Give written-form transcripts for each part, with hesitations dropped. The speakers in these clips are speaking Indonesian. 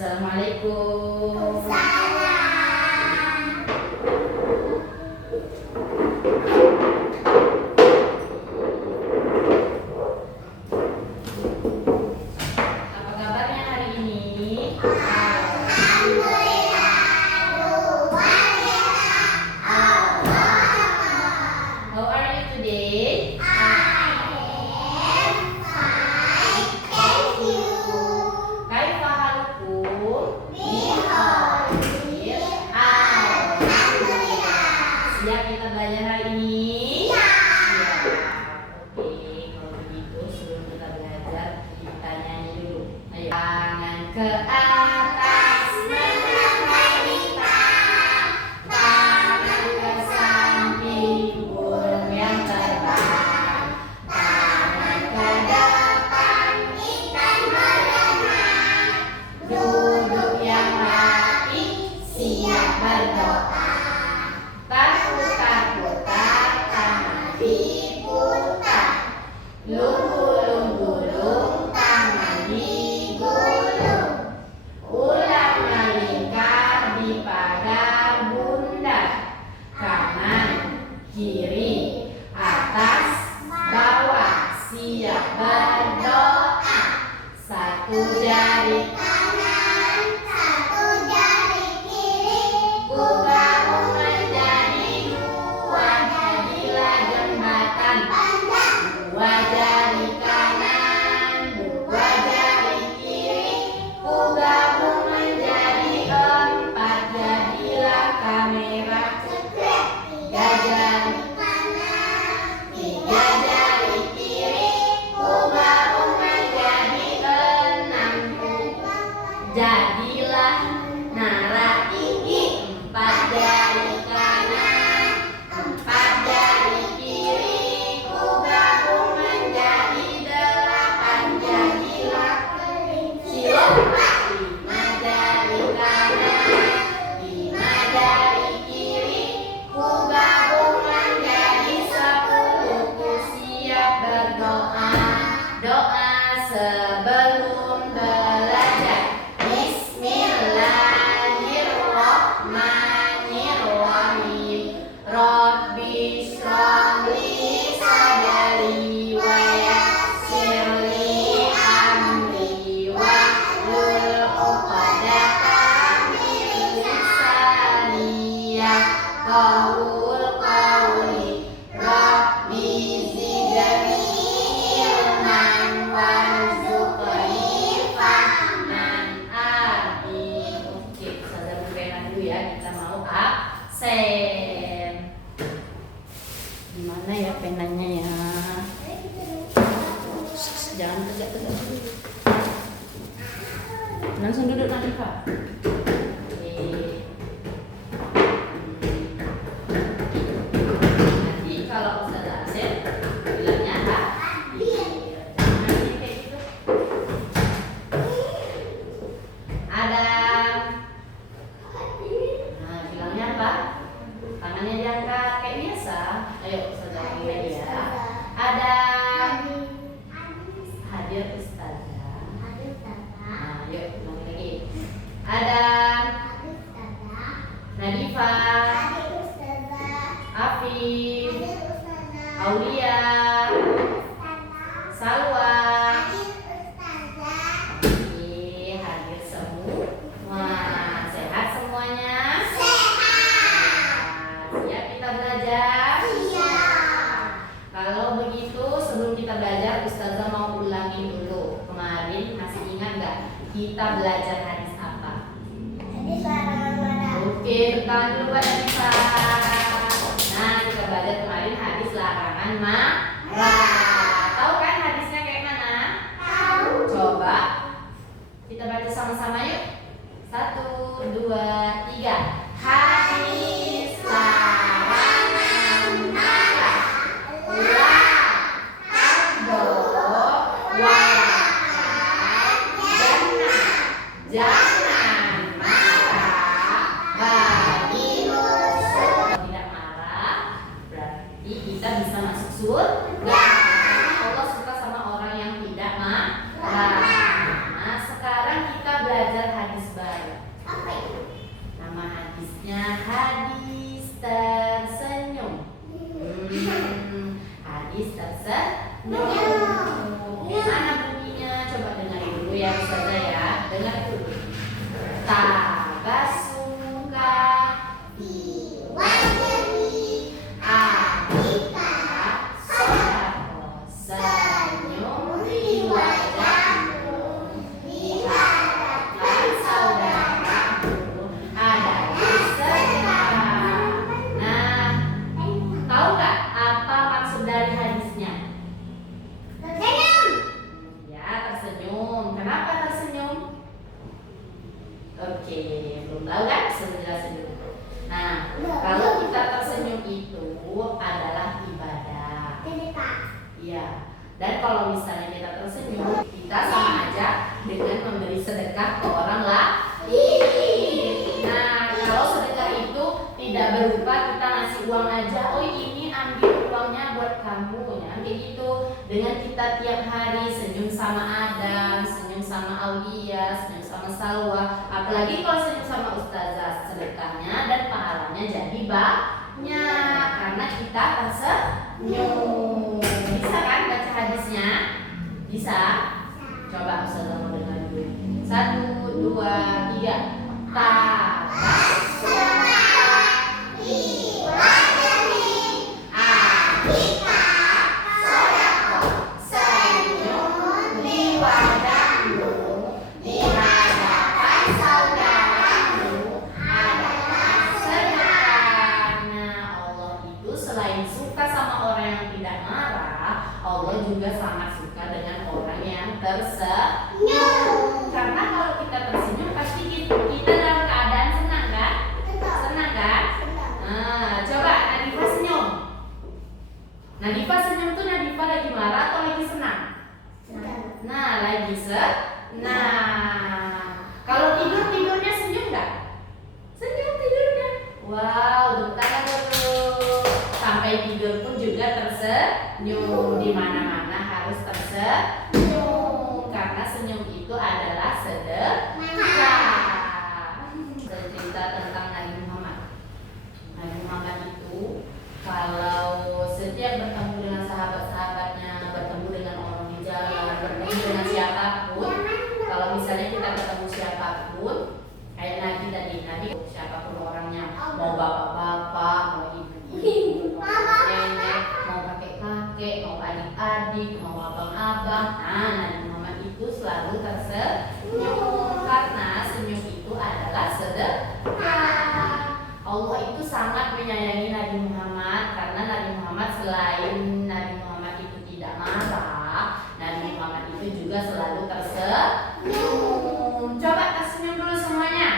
Assalamualaikum. Apa kabarnya hari ini? How are you today? Kaifa halukum? Siap kita belajar hari ini? Siap. Oke, kalau begitu sebelum kita belajar kita nyanyi dulu. Ayo. Tangan ke atas menatap bintang, tangan ke samping burung yang terbang, tangan ke depan ikan berenang, duduk yang rapi siap berdoa. Takut-takutan tangan diputar, lunggu-lunggulung tangan digulung, ulang melingkar di pagar bundar, kanan, kiri, atas, bawah, siap berdoa. Satu jari kanan, satu jari kiri, ku gabung menjadi dua, jadilah jembatan panjang. Dua jari kanan, dua jari kiri, ku gabung menjadi empat, jadilah kamera. Tiga jari kanan, tiga jari kiri, ku gabung menjadi enam, jadilah nara tinggi. Empat jari kanan, empat jari kiri, ku gabung menjadi delapan, jadilah kelinci lompat. Lima jari kanan, lima jari kiri, ku gabung menjadi sepuluh, ku siap berdoa. Doa sebelum belajar. Bismillahirrahmanirrahim. Rabbi shrahli sadri wa yassirli amri wahlul 'uqdatam min lisani yafqahul qawli. Rabbi zidni ilman warzuqni fahman. Amin. Oke, Ustazah berperan dulu ya. Kita mau absen. Gimana ya penanya ya? Jangan tegak-tegak dulu. Langsung duduk nanti Pak. Nanti kalau Ustazah absen bilangnya hadir. Nanti kayak gitu. Adam. Nah, bilangnya apa? Tangannya diangkat kayak biasa. Ayo Ustazah mulai ya. Adam. Hadir Ustazah. Nah, yuk ulangi lagi. Adam. Nadifa. Afif. Aulia. Salwa. Oke, hadir semua. Sehat semuanya? Siap kita belajar? Kalau begitu sebelum kita belajar Ustazah mau ulangi dulu. Kemarin masih ingat nggak kita belajar hadis apa? Oke, bertahan dulu buat Nadifa. Nah, kita belajar kemarin hadis larangan marah. Tahu kan hadisnya kayak mana? Coba kita baca sama-sama yuk. 1, 2, 3. Hadis larangan marah. Jangan marah bagi musuh. Tidak marah berarti kita bisa masuk surga. Allah suka sama orang yang tidak marah. Nah, sekarang kita belajar hadis Oke, belum tahu kan? Sudah jelasin dulu. Nah, kalau kita tersenyum itu adalah ibadah. Iya. Dan kalau misalnya kita tersenyum, kita sama aja dengan memberi sedekah ke orang lain. Nah, kalau sedekah itu tidak berupa kita ngasih uang aja, oh ini ambil uangnya buat kamu, ya kayak gitu. Dengan kita tiap hari senyum sama Adam, senyum sama Aulia, senyum sama Salwa, apalagi kalau senyum sama Ustazah, sedekahnya dan pahalanya jadi banyak karena kita tersenyum. Bisa kan baca hadisnya? Bisa? Coba Ustazah mau dengar dulu. 1, 2, 3. Selain suka sama orang yang tidak marah, Allah juga sangat suka dengan orang yang tersenyum. Karena kalau kita tersenyum pasti kita dalam keadaan senang kan? Senang kan? Nah, coba Nadifa senyum. Nadifa senyum tuh Nadifa lagi marah atau lagi senang? Nah, lagi senang. Kalau tidurnya senyum nggak? Senyum tidurnya. Wow, tepuk tangan dulu. Sampai tidur pun juga tersenyum, di mana-mana harus tersenyum karena senyum itu adalah sedekah. Cerita tentang Nabi Muhammad. Nabi Muhammad itu kalau setiap bertemu dengan sahabat-sahabatnya, bertemu dengan orang di jalan, bertemu dengan siapapun, kalau misalnya kita ketemu siapapun, kayak Nabi tadi, Nabi siapapun orangnya, mau bapak-bapak, mau ibu-ibu, nenek, mau kakek-kakek, mau adik-adik, mau abang-abang. Nah, Nabi Muhammad itu selalu tersenyum karena senyum itu adalah sedekah. Allah itu sangat menyayangi Nabi Muhammad karena Nabi Muhammad selain Nabi Muhammad itu tidak marah, Nabi Muhammad itu juga selalu tersenyum. Coba tersenyum dulu semuanya.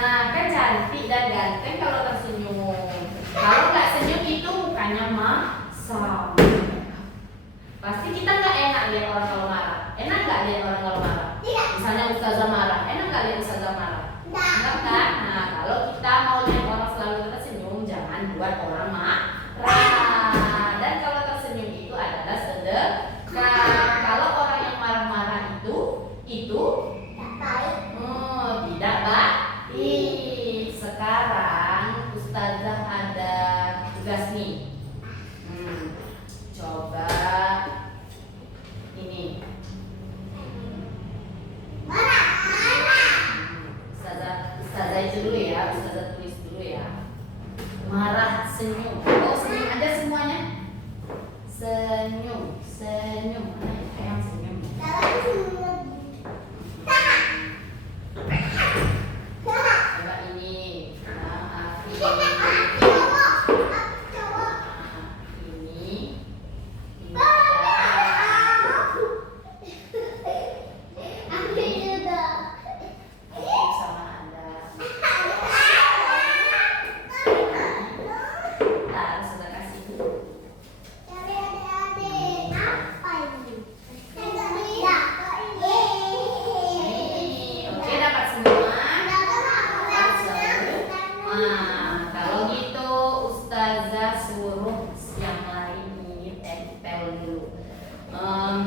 Nah, kan cantik dan ganteng kalau tersenyum. Kalau nggak senyum itu mukanya masam. Pasti kita nggak enak lihat orang kalau marah. Enak nggak lihat orang kalau marah? Misalnya Ustazah marah, enak nggak lihat Ustazah marah? Enak kan? Nah, kalau kita mau lihat orang selalu tersenyum, jangan buat orang marah. Dan kalau tersenyum itu adalah sedekah. Kalau orang yang marah-marah itu tidak baik. Sekarang Ustazah ada tugas nih. Coba ini. Ustazah itu dulu ya, Ustazah tulis dulu ya. Marah, senyum. Oh, senyum aja semuanya. Senyum. Mana yang senyum? Coba ini.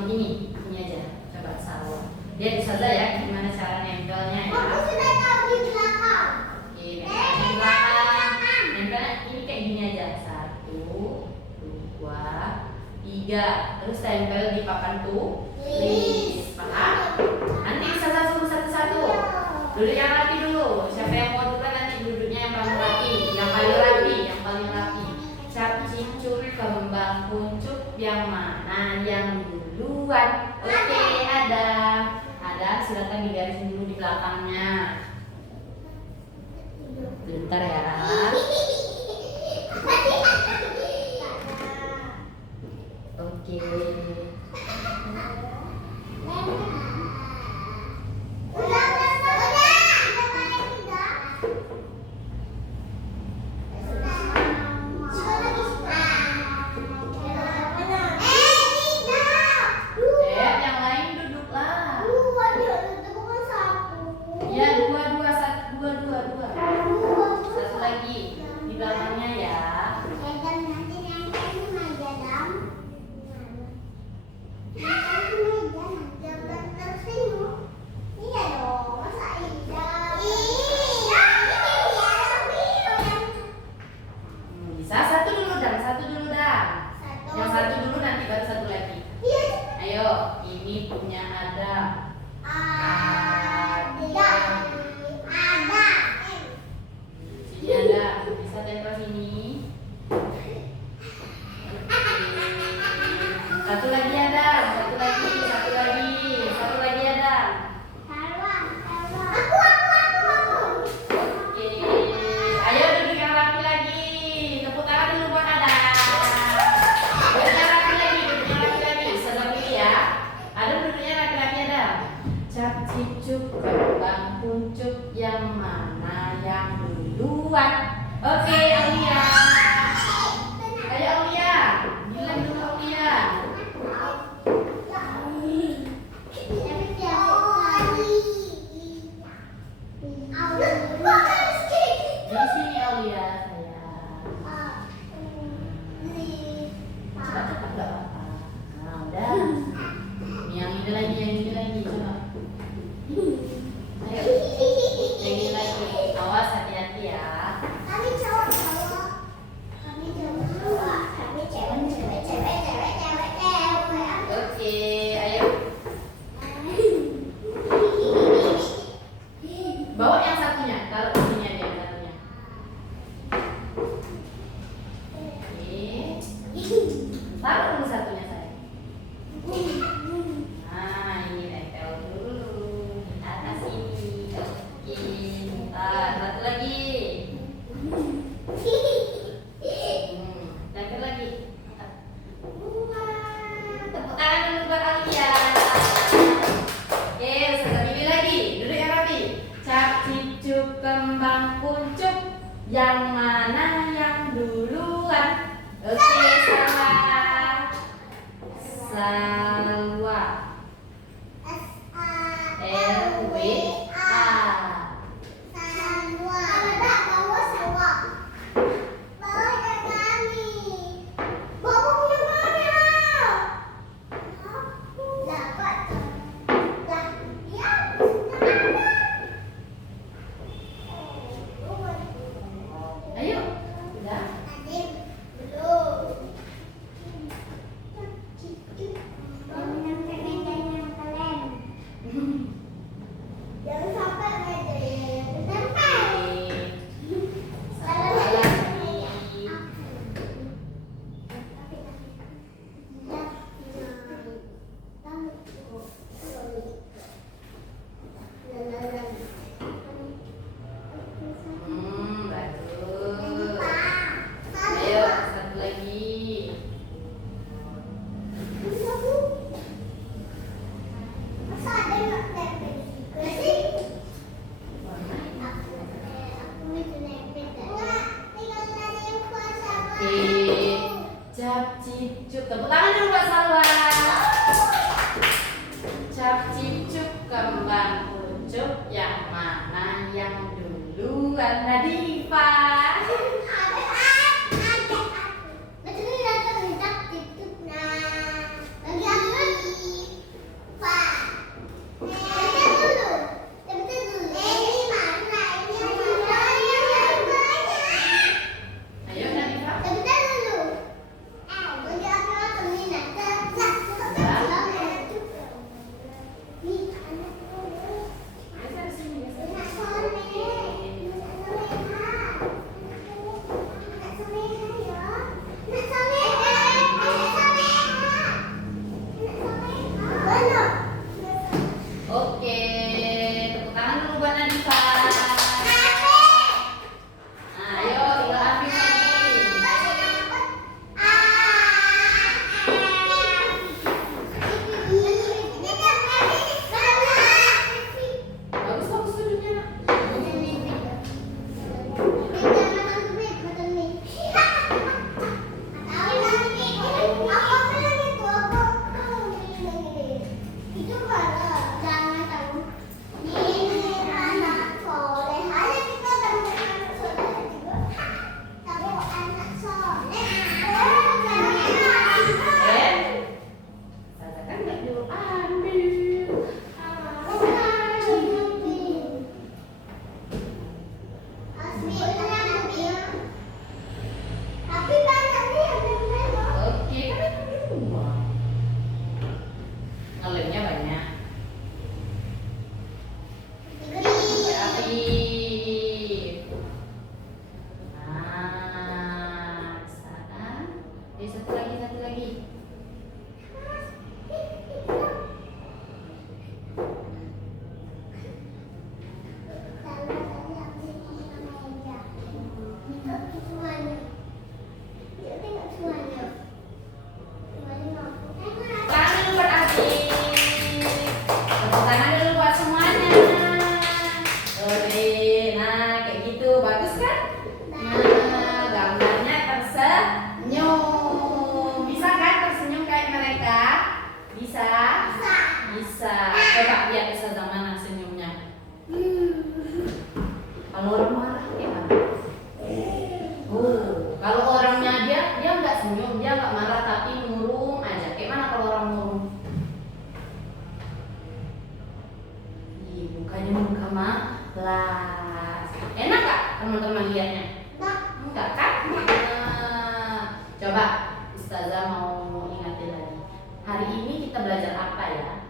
Ini aja, coba Salwa. Lihat Ustazah ya, gimana cara nempelnya ya. Aku sudah tahu di belakang. Oke, nempel di belakang. Nempelnya ini kayak gini aja. 1, 2, 3. Terus tempel di papan tulis. Paham? Nanti Ustazah suruh satu-satu. Duduk yang rapi dulu. Siapa yang mau duluan nanti duduknya yang paling rapi. Yang paling rapi. Cap cicur kembang kuncup yang mana yang duluan? Oke, Adam, silakan digarisin dulu di belakangnya. Bentar ya. Oke. ini punya Adam. Sini ada, bisa tempel sini. Satu lagi ada, satu lagi ada. Oke, ayo duduk yang rapi lagi. Tepuk tangan dulu buat Ada. Duduk yang rapi lagi. Sabar dulu ya. Ada duduknya rapi-rapi ada. Cap cicuk kembang kuncup yang mana yang duluan? Oke, Aulia. Ayo Aulia, bilang dulu Aulia. Di sini Aulia sayang. Cepat nggak apa-apa. Nah, udah. Yang ini lagi, coba. Ayo, yang ini lagi. Awas hati-hati ya. Oke, ayo. Bawa yang satunya, taruh di sini aja yang satunya. Oke. Taruh dulu satunya sayang. Nah, ini tempel dulu di atas ini. Oke, bentar, satu lagi. Tempel lagi. Tepuk tangan dulu buat Aulia. Oke, Ustazah Bibi lagi. Duduk yang rapi. Cap cicuk kembang kuncup, yang mana yang duluan? Oke, salah. Salwa. LWA. Ayo, udah. Jangan sampai Salah lagi. Bagus. Ayo, satu lagi. Oke, cap cicuk. Tepuk tangan dulu buat Salwa. Cap cicuk kembang kuncup, yang mana yang duluan? Nadifa. Ayo Nadifa. Geser sini, geser. Senyum kemas. Enak gak teman-teman lihatnya? Enggak kan? Coba Ustazah mau ingatin lagi. Hari ini kita belajar apa ya?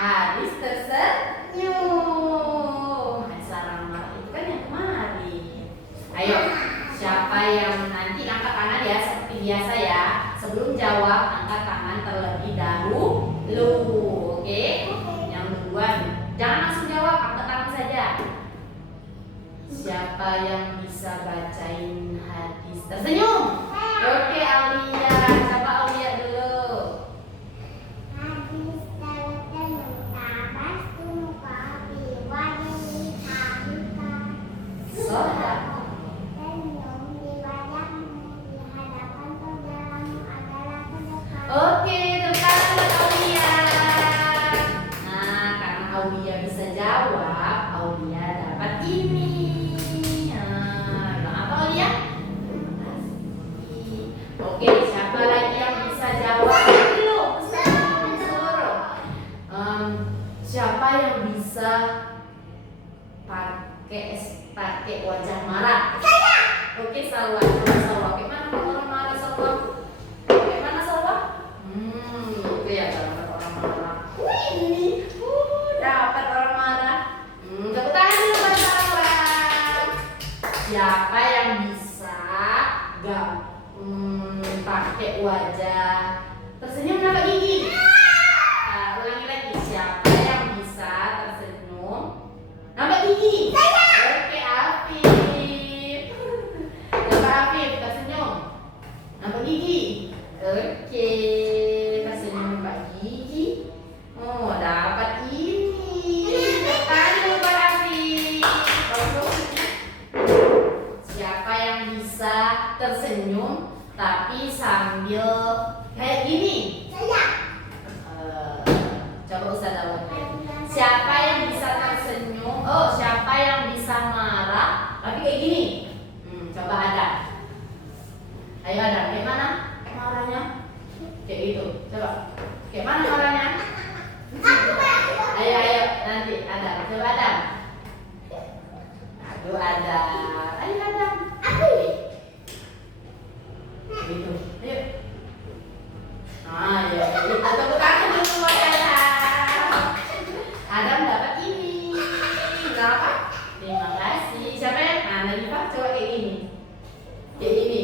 Hadis tersenyum. Hadis larang marah itu kan yang kemarin. Ayo, siapa yang nanti angkat tangan ya seperti biasa ya. Sebelum jawab angkat tangan terlebih dahulu. Oke? Yang duluan. Jangan langsung jawab, angkat tangan saja. Siapa yang bisa bacain hadis tersenyum? Oke, Aulia. Coba Aulia dulu. Soda. Oke, tepuk tangan buat Aulia. Nah, karena Aulia bisa jawab, Aulia dapat ini. Nah, apa Aulia? Oke, siapa lagi yang bisa jawab? Dulu, suruh. Siapa yang bisa pakai wajah marah? Oke, Salwa. Salwa. Gimana kalau orang marah, Salwa? Gimana, Salwa? Itu ya dapat orang marah. Ini, dapat orang marah. Tepuk tangan dulu buat Salwa. Siapa yang bisa pakai wajah tersenyum nambah gigi? Ulangi lagi. Siapa yang bisa tersenyum nambah gigi? Oke, Afif. Coba Afif tersenyum nambah gigi. Oke, tersenyum nambah gigi. Oh, dapat ini. Tekan dulu buat Afif. Siapa yang bisa tersenyum tapi sambil kayak gini? Coba Ustazah lihat. Siapa yang bisa tersenyum? Oh, siapa yang bisa marah tapi kayak gini? Coba Adam. Ayo Adam, kayak mana marahnya? Kayak gitu. Coba. Kayak mana marahnya? Ayo nanti Adam. Coba Adam. Aduh Adam. Ayo Adam. Gitu. Ayo. Ya. Tepuk tangan dulu buat Adam. Adam dapat ini. Berapa? Terima kasih. Siapa ya? Nah, Nadifa coba kayak gini. Kayak gini.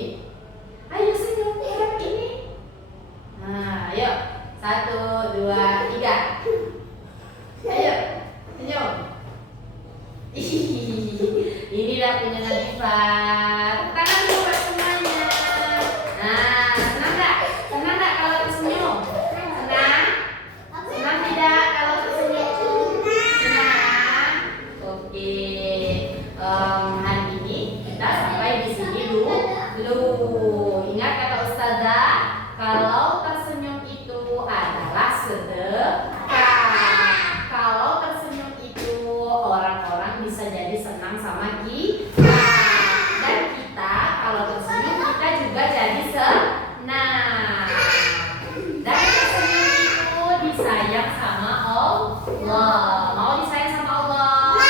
Ayo senyum kayak ini. Nah, ayo. 1, 2, 3. Ayo. Senyum. Ini dah punya Nadifa. Tepuk tangan dulu buat semuanya. Nah, senang tak? Senang tak kalau tersenyum? Senang? Senang tidak kalau tersenyum? Senang? Oke. Hari ini kita sampai di sini dulu. Ingat kata Ustazah, kalau tersenyum itu adalah sedekah. Kalau tersenyum itu orang-orang bisa jadi senang sama kita. Dan kita kalau tersenyum kita juga jadi senang. Dan tersenyum itu disayang sama Allah. Mau disayang sama Allah?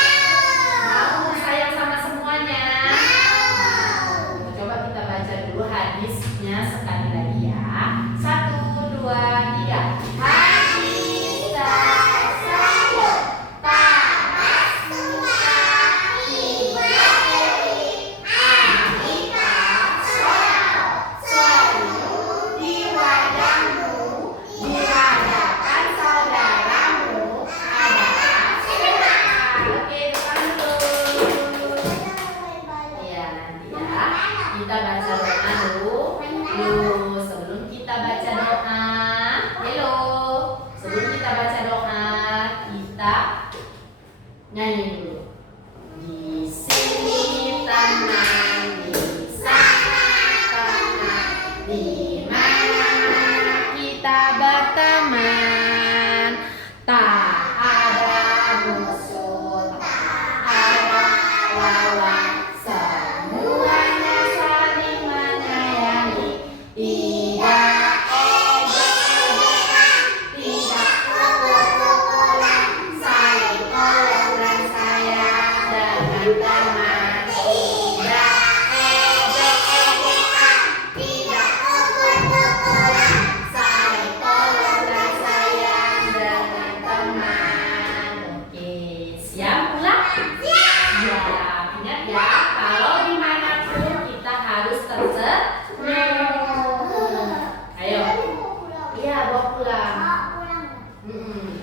Mau disayang sama semuanya? Coba kita baca dulu hadisnya sekali lagi ya. 1, 2, 3. Hadis tersenyum panas suka senyum di wajahmu di hadapan saudaramu adalah sedekah. Oke, depan dulu. Iya, nanti ya. Kita baca doa dulu. Sebelum kita baca doa, sebelum kita baca doa, kita nyanyi dulu. Di sini tenang, di sana tenang, di mana kita berteman, tak ada musuh, tak ada lawan, semuanya saling menyayangi. Tidak ejek-ejekan, tidak pulang. Kak pulang. Mm-mm.